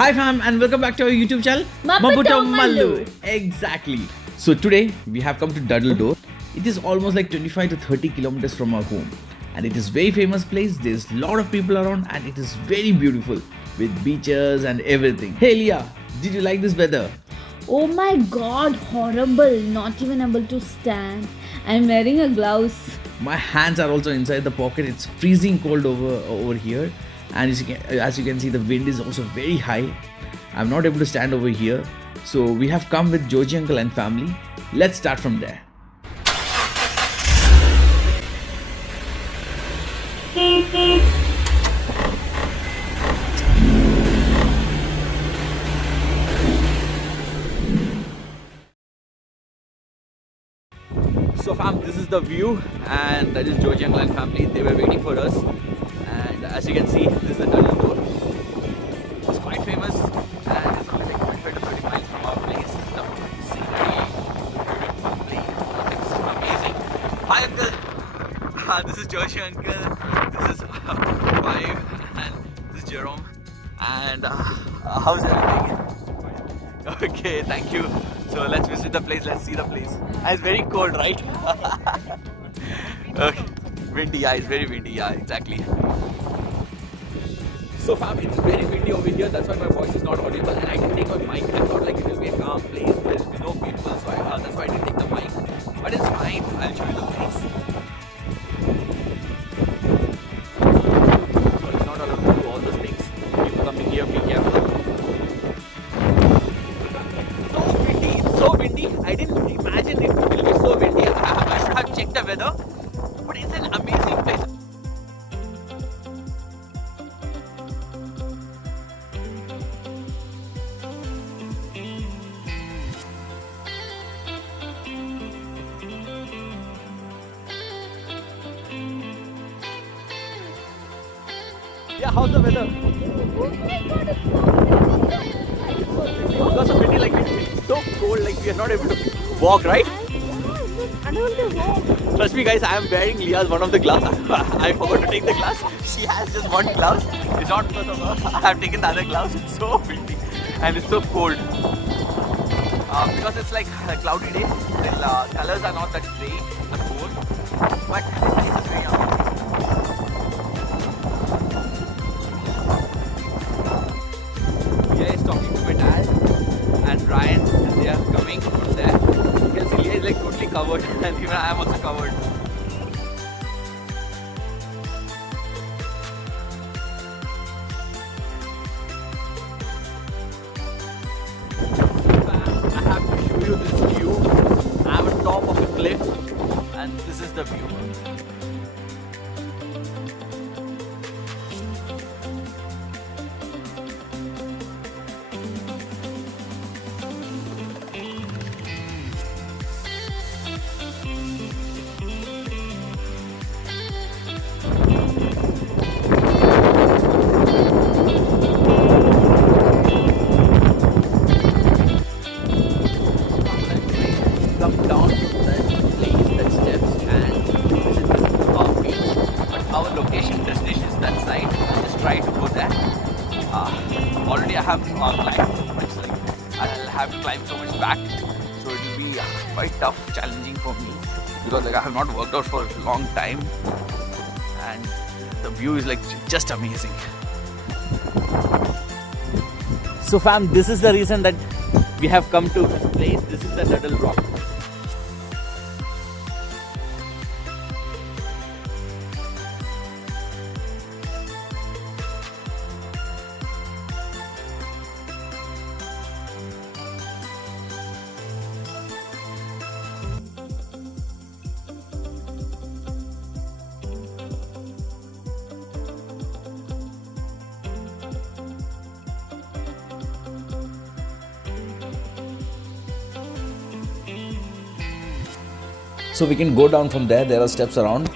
Hi fam and welcome back to our YouTube channel Maputo Mallu. Exactly. So today we have come to Durdle Door. It is almost like 25 to 30 kilometers from our home and it is very famous place. There's a lot of people around and it is very beautiful with beaches and everything. Hey Leah, did you like this weather? Oh my god, horrible. Not even able to stand. I'm wearing a blouse. My hands are also inside the pocket. It's freezing cold over here. And as you can see, the wind is also very high. I'm not able to stand over here. So we have come with Joji uncle and family. Let's start from there. So fam, this is the view and that is Joji uncle and family. They were waiting for us. And as you can see, this is the Durdle Door. It's quite famous and it's only like 25 to 30 miles from our place. The scenery, beautiful place, it's amazing. Hi uncle, this is Joji uncle, this is my wife and this is Jerome. And how's everything? Okay, thank you. So let's visit the place, let's see the place. And it's very cold, right? Okay. Windy, yeah, it's very windy, yeah, exactly. So fam, it's very windy over here, that's why my voice is not audible and I can take my mic. I thought like it will be a calm place, there will be no people, so that's why I didn't take the mic. But it's fine, I'll show you the place. But it's not allowed to do all those things. People coming here, be careful. It's so windy, I didn't imagine it will be so windy. I should have checked the weather. But it's an amazing place. Yeah, how's the weather? Oh my god, Because of windy, like it's so cold, like we are not able to walk, right? I don't want to walk. Trust me guys, I am wearing Leah's one of the gloves. I forgot to take the gloves. She has just one glove. It's not because of her. I have taken the other gloves. It's so windy and it's so cold. Because it's like a cloudy day. The colors are not that gray, the cold. But it's very amazing. Leah is talking to my dad and Ryan and they are coming from there. You can see Leah is like totally covered and even I am also covered. I have to show you this view. I am on top of a cliff and this is the view. Come down from that place, that steps and visit this beach. But our location destination is that side. I'll just try to go there. Already I have climbed so much, like I'll have to climb so much back. So it will be quite tough, challenging for me because like I have not worked out for a long time and the view is like just amazing. So fam, this is the reason that we have come to this place. This is the Durdle Rock. So we can go down from there. There are steps around.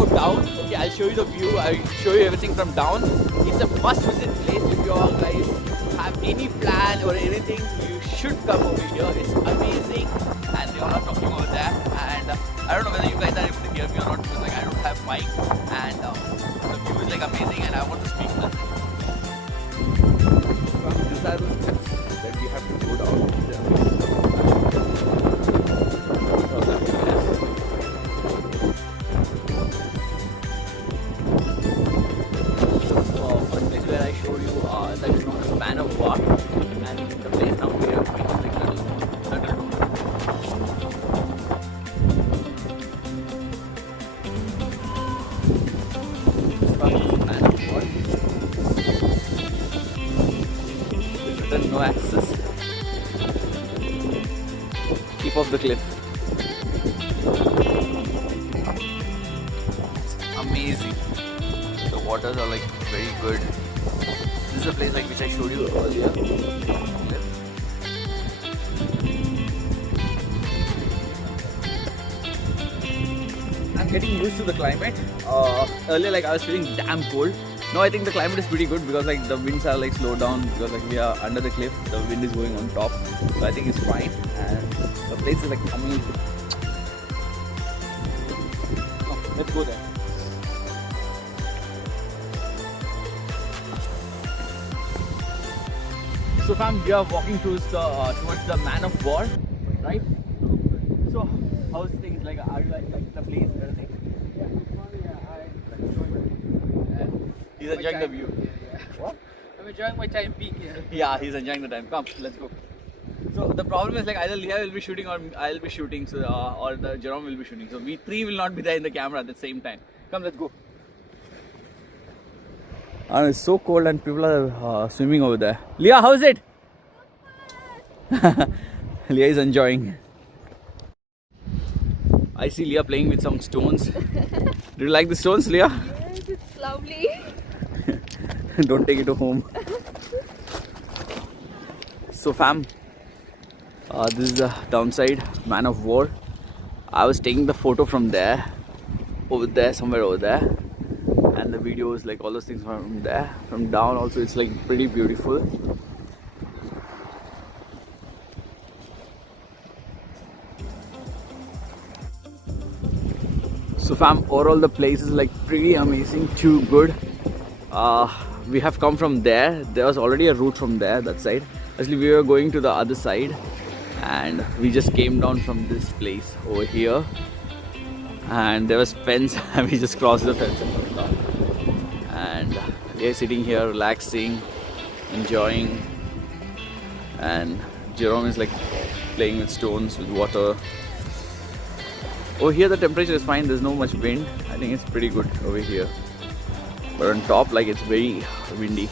go down. Okay, I'll show you the view. I'll show you everything from down. It's a must-visit place if you all guys have any plan or anything. You should come over here. It's amazing, and they all are talking over there. And I don't know whether you guys are able to hear me or not because like I don't have mic, and the view is like amazing, and I want to speak with it. These are the steps that we have to go down. First place where I showed you that is known as Man of War, and the place now we are going is like Durdle Door. Man of War. There's no access. Keep off the cliff. It's amazing. The waters are like very good. This is a place like which I showed you earlier. I'm getting used to the climate. Earlier like I was feeling damn cold. Now I think the climate is pretty good because like the winds are like slowed down because like we are under the cliff. The wind is going on top. So I think it's fine, and the place is like amazing. Oh, let's go there. So fam, we are walking towards the Man of War, right? So how's things like? Are you like the place? Everything? He's enjoying the view. What? I'm enjoying my time being here. Yeah, he's enjoying the time. Come, let's go. So the problem is like either Leah will be shooting or I'll be shooting, so or the Jerome will be shooting. So we three will not be there in the camera at the same time. Come, let's go. And it's so cold and people are swimming over there. Leah, how's it? Leah is enjoying. I see Leah playing with some stones. Do you like the stones, Leah? Yes, it's lovely. Don't take it home. So fam, this is the downside, Man of War. I was taking the photo from there, over there, somewhere over there, and the videos, like all those things from there. From down also it's like pretty beautiful. So fam, overall the place is like pretty amazing, too good. We have come from there. There was already a route from there, that side. Actually we were going to the other side, and we just came down from this place over here, and there was fence and we just crossed the fence and come down. And we are sitting here relaxing, enjoying, and Jerome is like playing with stones, with water. Over here the temperature is fine, there's no much wind. I think it's pretty good over here. But on top, like it's very windy.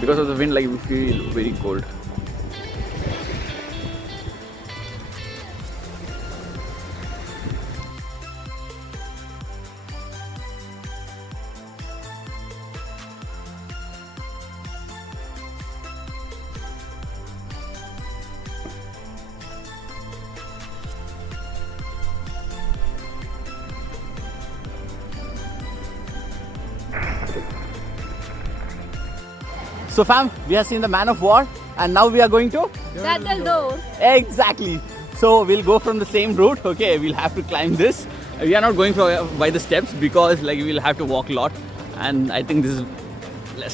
Because of the wind, like we feel very cold. So fam, we have seen the Man of War, and now we are going to Durdle Door. Exactly. So we'll go from the same route. Okay, we'll have to climb this. We are not going by the steps because like we'll have to walk a lot, and I think this is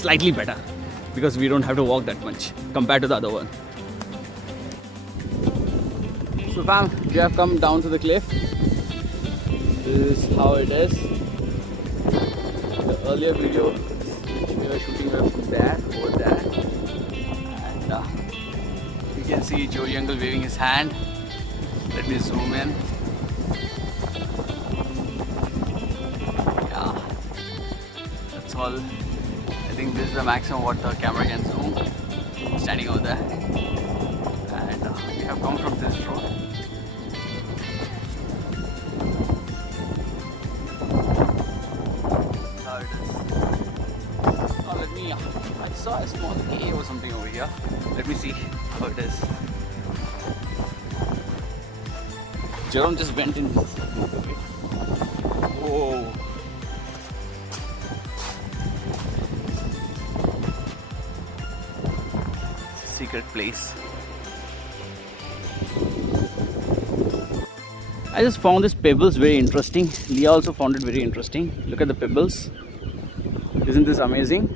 slightly better because we don't have to walk that much compared to the other one. So fam, we have come down to the cliff. This is how it is. The earlier video we were shooting from there, over there, and you can see Joe Jungle waving his hand. Let me zoom in. Yeah, that's all. I think this is the maximum what the camera can zoom. Standing over there, and we have come from this road. How it is. Oh, let me. I saw a small cave or something over here. Let me see how it is. Jerome just went in this. Okay. Whoa. Secret place. I just found this pebbles very interesting. Leah also found it very interesting. Look at the pebbles. Isn't this amazing?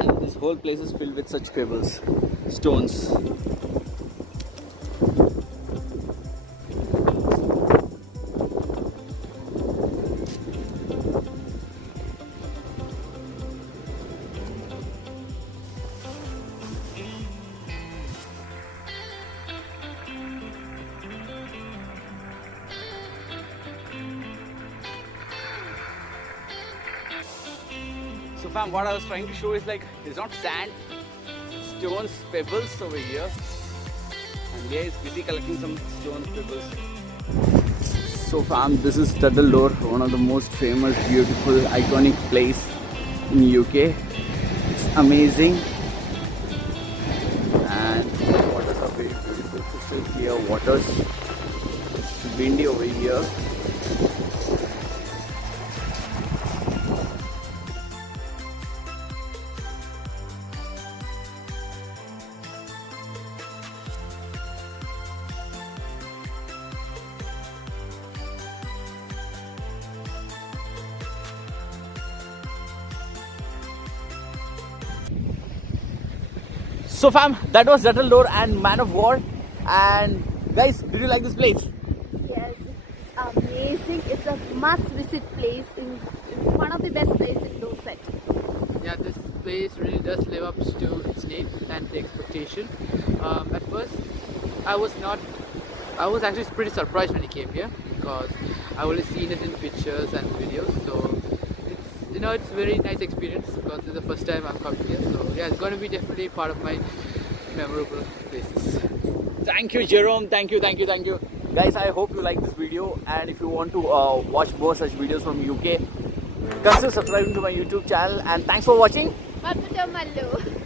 And this whole place is filled with such pebbles, stones. So fam, what I was trying to show is like, it's not sand, stones, pebbles over here. And Leah is busy collecting some stones, pebbles. So fam, this is Durdle Door, one of the most famous, beautiful, iconic place in UK. It's amazing. And the waters are very beautiful, crystal clear waters. It's windy over here. So fam, that was Durdle Door and Man of War. And guys, did you like this place? Yes, it's amazing. It's a must-visit place. In one of the best places in Dorset. Yeah, this place really does live up to its name and the expectation. At first, I was actually pretty surprised when I came here because I only seen it in pictures and videos. So it's a very nice experience because it's the first time I'm coming here. So yeah, it's going to be definitely part of my memorable places. Thank you, Jerome. Thank you. Guys, I hope you like this video. And if you want to watch more such videos from UK, consider subscribing to my YouTube channel. And thanks for watching. Mallu.